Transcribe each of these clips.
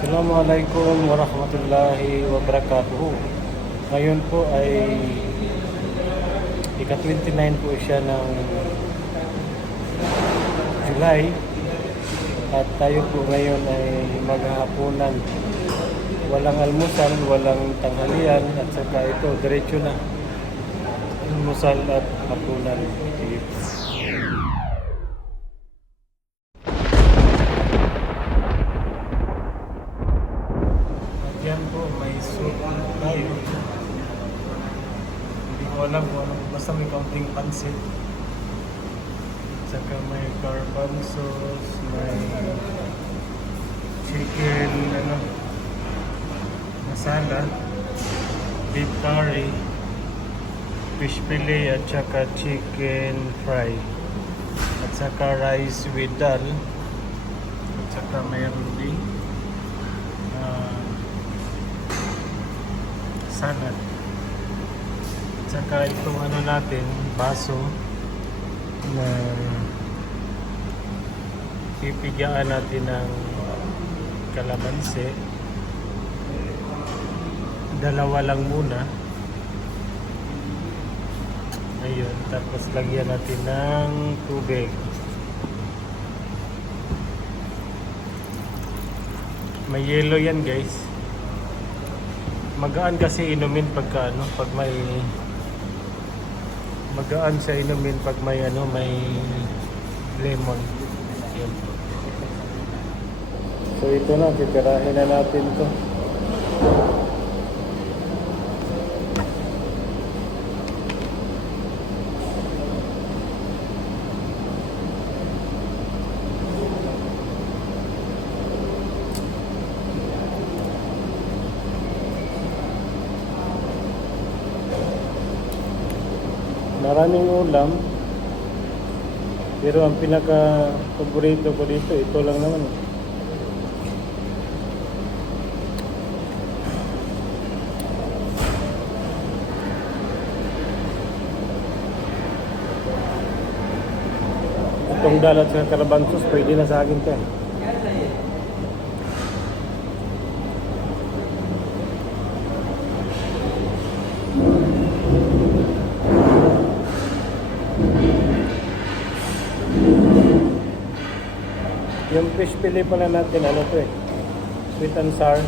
Assalamualaikum warahmatullahi wabarakatuh. Ngayon po ay ika-29 po siya ng July at tayo po ngayon ay maghahaponan. Walang almusal, walang tanghalian at saka ito, diretso na. Almusal at hapunan. Sige. Po, may soup tayo. Hindi ko alam kung ano, basta may kaunting pansit. Saka may garbanzos, may chicken, ano, masala, beef curry, fish fillet at saka chicken fry. At saka rice with dal. At saka mayroon din salad. At saka itong ano natin, baso na pipigyan natin ng kalamansi. Dalawa lang muna. Ayun, tapos lagyan natin ng tubig. May yellow yan guys. Magaan kasi inumin pagka ano, pag may magaan siya inumin pag may ano, may lemon. Yun. So ito na, pipirahin na natin to. Maraming ulam. Pero ang pinaka paborito ko dito, ito lang naman. eh. Itong dalat sa karabansos, pwede na sa akin ka. Yung fish fillet pala natin, ano to eh? Sweet and sour.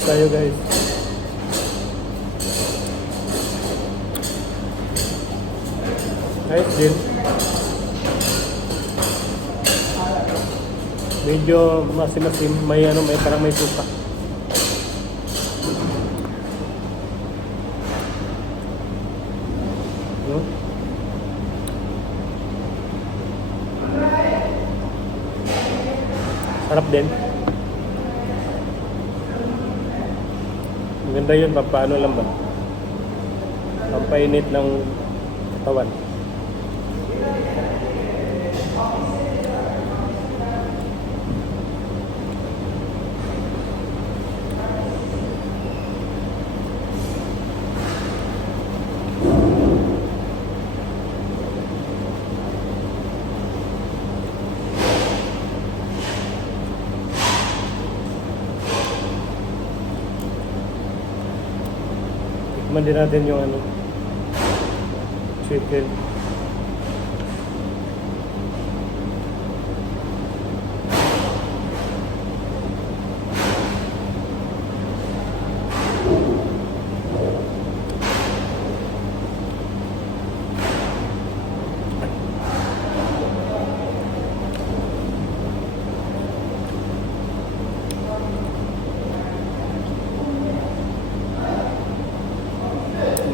Soup tayo guys. Ayos din. Medyo masim-masim, may ano, may parang may suka. No? Sarap din. Maganda yun, paano lang ba? Pampainit ng katawan. Tikman din natin yung ano, chicken.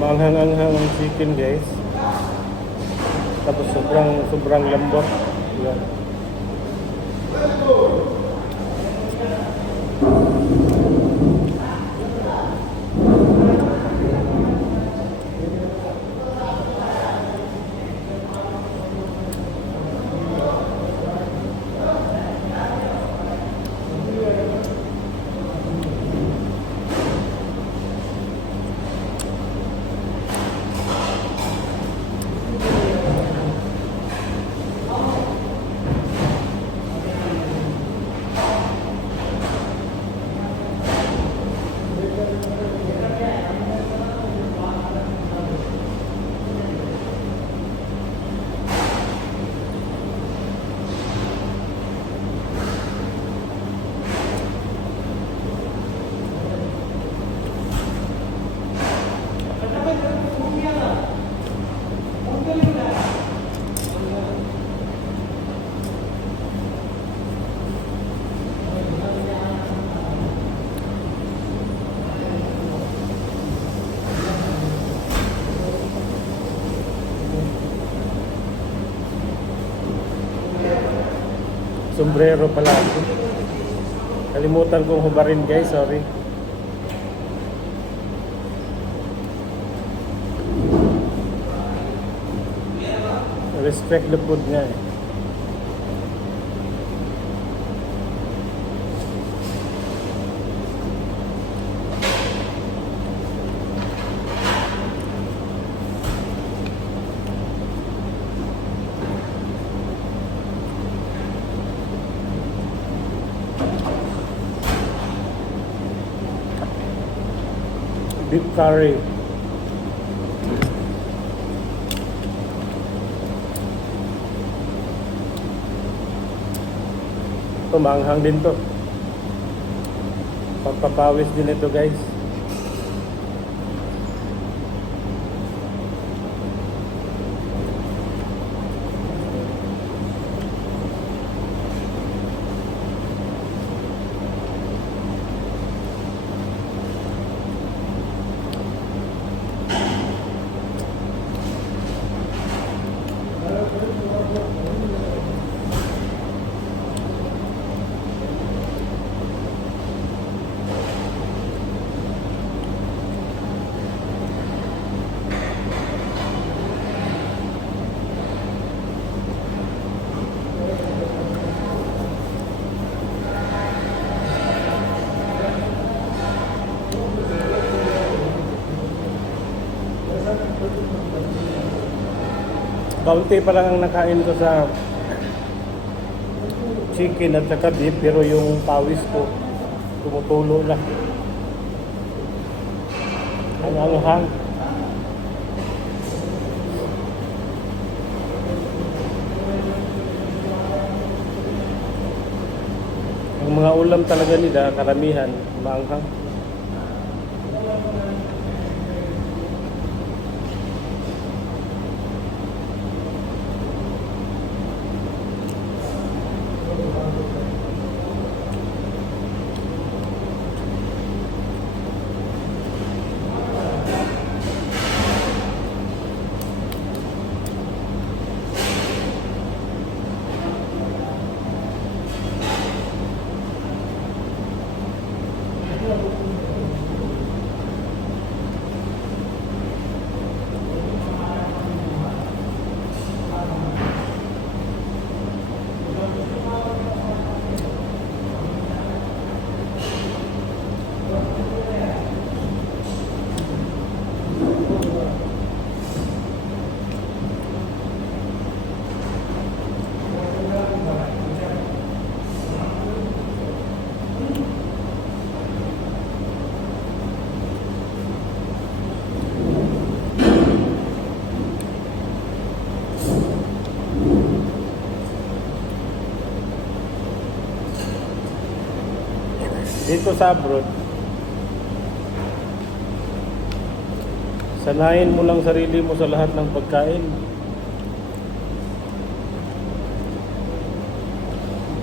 Manghang-anghang ang chicken guys. Tapos sobrang sobrang lambot. Yan. Sombrero pala ako. Kalimutan kong hubarin guys, sorry. Respect the food nga eh. Beef curry. Ito, maanghang din to. Pagpapawis din ito guys. Kaunti pa lang ang nakain ko sa chicken at saka beef pero yung pawis ko tumutulo na. Ang anghang. Ang mga ulam talaga nila, karamihan, maanghang. Dito sa abroad, sanayin mo lang sarili mo sa lahat ng pagkain.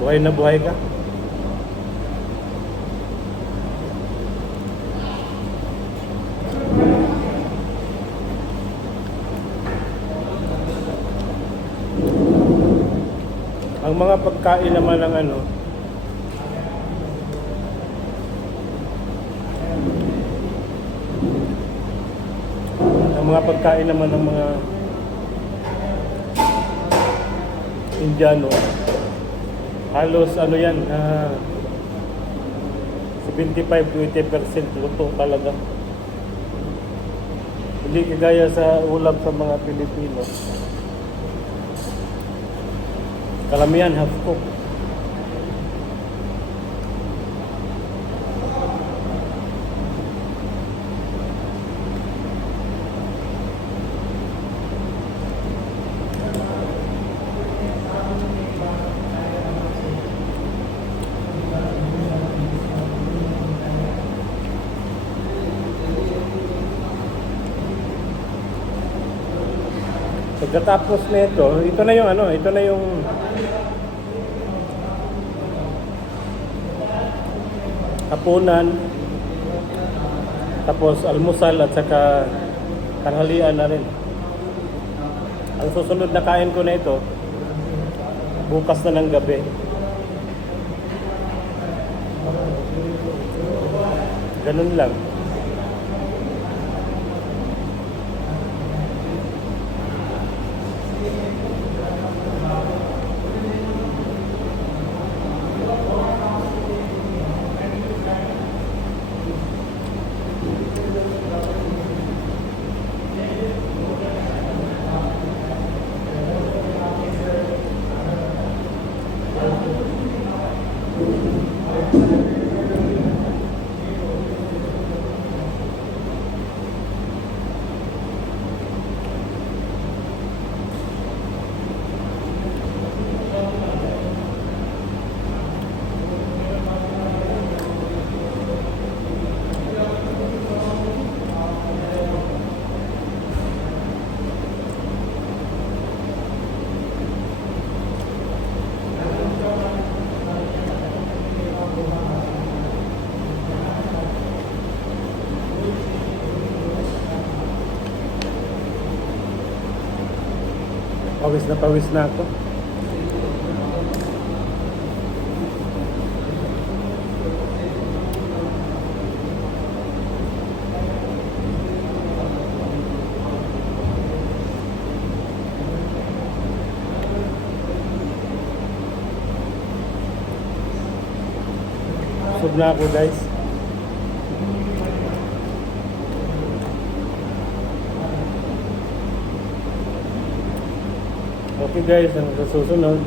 Buhay na buhay ka. Ang mga pagkain naman ng ano, ang mga pagkain naman ng mga Indiano, halos ano yan, ah, 75-80% luto talaga. Hindi kagaya sa ulam sa mga Pilipino. Kalamihan half cook. Pagkatapos nito, ito na yung ano, ito na yung hapunan, tapos almusal at saka tanghalian na rin. Ang susunod na kain ko na ito, bukas na ng gabi. Ganun lang. Pawis na pawis na ako. Busog na ako guys. Okay guys, ang sa susunod,